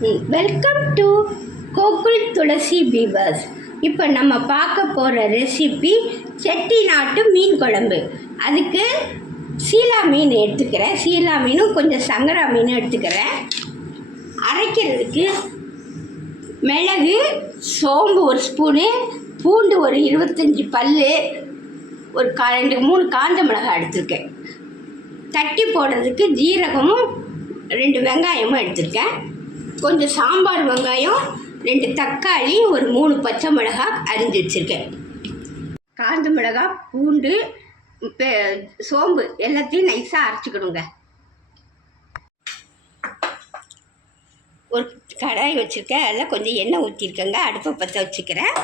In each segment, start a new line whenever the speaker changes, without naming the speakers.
Welcome to Gokul Tulasi beavers இப்போ நம்ம பார்க்க போகிற ரெசிபி செட்டிநாட்டு மீன் குழம்பு. அதுக்கு சீலா மீன் எடுத்துக்கிறேன். சீலா மீனும் கொஞ்சம் சங்கரா மீனும் எடுத்துக்கிறேன். அரைக்கிறதுக்கு மிளகு சோம்பு ஒரு ஸ்பூனு பூண்டு ஒரு இருபத்தஞ்சி பல் ஒரு கா ரெண்டு மூணு காஞ்ச மிளகாய் எடுத்திருக்கேன். தட்டி போடுறதுக்கு ஜீரகமும் ரெண்டு வெங்காயமும் எடுத்திருக்கேன். கொஞ்சம் சாம்பார் வெங்காயம் ரெண்டு தக்காளி ஒரு மூணு பச்சை மிளகாய் அரிஞ்சு வச்சுருக்கேன். காஞ்ச மிளகாய் பூண்டு பெ- சோம்பு எல்லாத்தையும் நைஸாக அரைச்சிக்கணுங்க. ஒரு கடாய் வச்சுருக்கேன். அதில் கொஞ்சம் எண்ணெய் ஊற்றிருக்கேங்க அடுப்பை பற்ற வச்சுக்கிறேன்.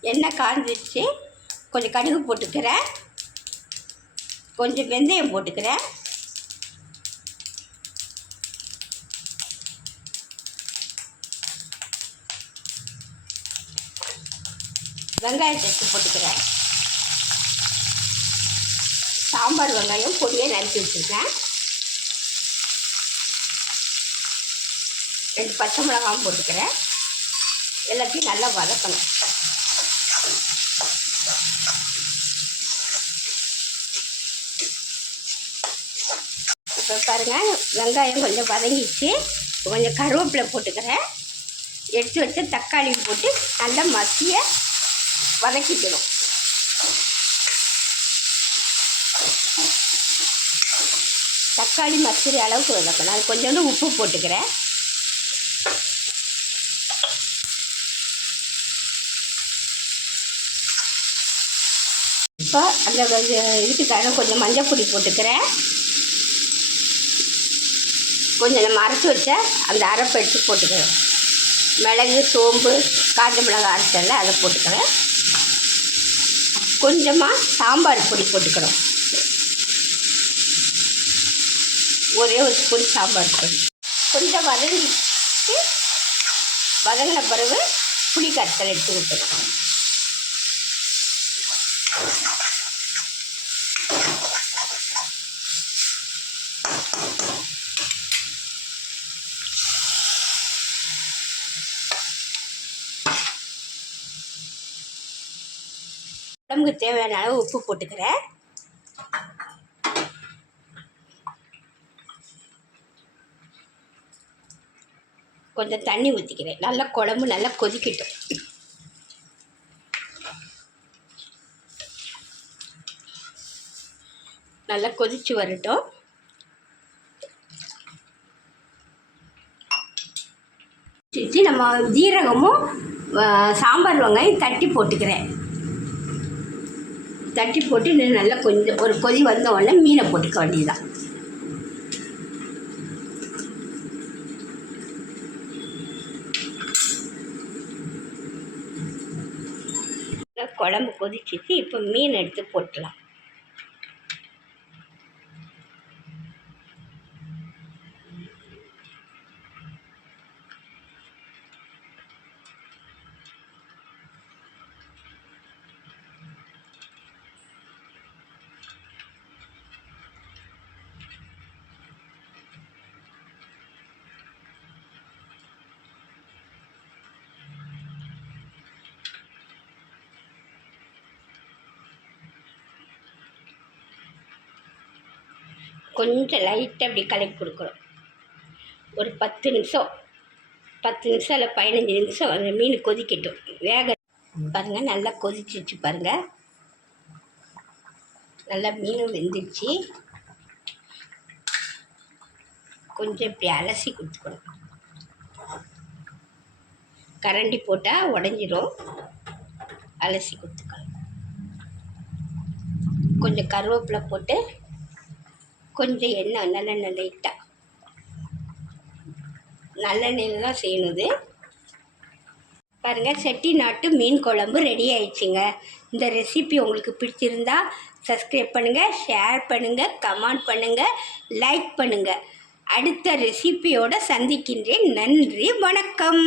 எண்ணெய் காஞ்சிடுச்சு கொஞ்சம் கடுகு போட்டுக்கிறேன். கொஞ்சம் வெந்தயம் போட்டுக்கிறேன். வெங்காயத்தை போட்டுக்கிறேன். சாம்பார் வெங்காயம் பொடியை நறுக்கி வச்சுருக்கேன். ரெண்டு பச்சை மிளகாவும் போட்டுக்கிறேன். எல்லாத்தையும் நல்லா வதக்கணும். இப்போ பாருங்கள் வெங்காயம் கொஞ்சம் வதங்கிச்சு கொஞ்சம் கருவேப்பிலை போட்டுக்கிறேன். எடுத்து வச்ச தக்காளி போட்டு நல்லா மசிய வதக்கிக்கணும். தக்காளி மசிற அளவுக்கு வதக்கணும். அது கொஞ்சோண்டு உப்பு போட்டுக்கிறேன். இப்போ அந்த இதுக்கு இதுக்காக கொஞ்சம் மஞ்சள் பொடி போட்டுக்கிறேன். கொஞ்சம் நம்ம அரைச்சி வச்ச அந்த அரைப்பை எடுத்து போட்டுக்கிறேன் மிளகு சோம்பு காஞ்ச மிளகாய் அரைச்சல அதை போட்டுக்கிறேன் கொஞ்சமாக சாம்பார் பொடி போட்டுக்கிறோம் ஒரே ஒரு ஸ்பூன் சாம்பார் பொடி. கொஞ்சம் வதங்கிட்டு வதங்கின பிறகு புளி கரைசல் எடுத்து விட்டுருக்கோம் குழம்புக்கு தேவையான அளவு உப்பு போட்டுக்கிறேன். கொஞ்சம் தண்ணி ஊற்றிக்கிறேன் நல்லா குழம்பு நல்லா கொதிக்கட்டும். நல்லா கொதிச்சு வரட்டும். நம்ம ஜீரகமும் சாம்பார் வெங்காயம் தட்டி போட்டுக்கிறேன். தட்டி போட்டு இன்னும் நல்லா கொஞ்சம் ஒரு கொதி வந்த உடனே மீனை போட்டுக்க வேண்டியதுதான். நல்லா குழம்பு கொதிச்சிச்சு இப்போ மீன் எடுத்து போட்டுடலாம் கொஞ்சம் லைட்டாக அப்படி கலக்கி கொடுக்கணும். ஒரு பத்து நிமிஷம். பத்து நிமிஷம் இல்லை பதினஞ்சு நிமிஷம் அந்த மீன் கொதிக்கட்டும். வேக பாருங்கள் நல்லா கொதிச்சிச்சு பாருங்கள் நல்லா மீனும் வெந்துடுச்சு கொஞ்சம் இப்படி அலசி கொடுத்துக்கணும். கரண்டி போட்டால் உடஞ்சிரும். அலசி கொடுத்துக்கணும் கொஞ்சம் கருவேப்பிலை போட்டு கொஞ்சம் எண்ணெய் நல்லெண்ணெய் லைட்டாக நல்லெண்ணெயில் தான் செய்யணும் பாருங்கள் செட்டி நாட்டு மீன் குழம்பு ரெடி ஆயிடுச்சுங்க. இந்த ரெசிபி உங்களுக்கு பிடிச்சிருந்தா சப்ஸ்கிரைப் பண்ணுங்கள் ஷேர் பண்ணுங்கள் கமெண்ட் பண்ணுங்கள் லைக் பண்ணுங்கள் அடுத்த ரெசிபியோடு சந்திக்கின்றேன். நன்றி வணக்கம்.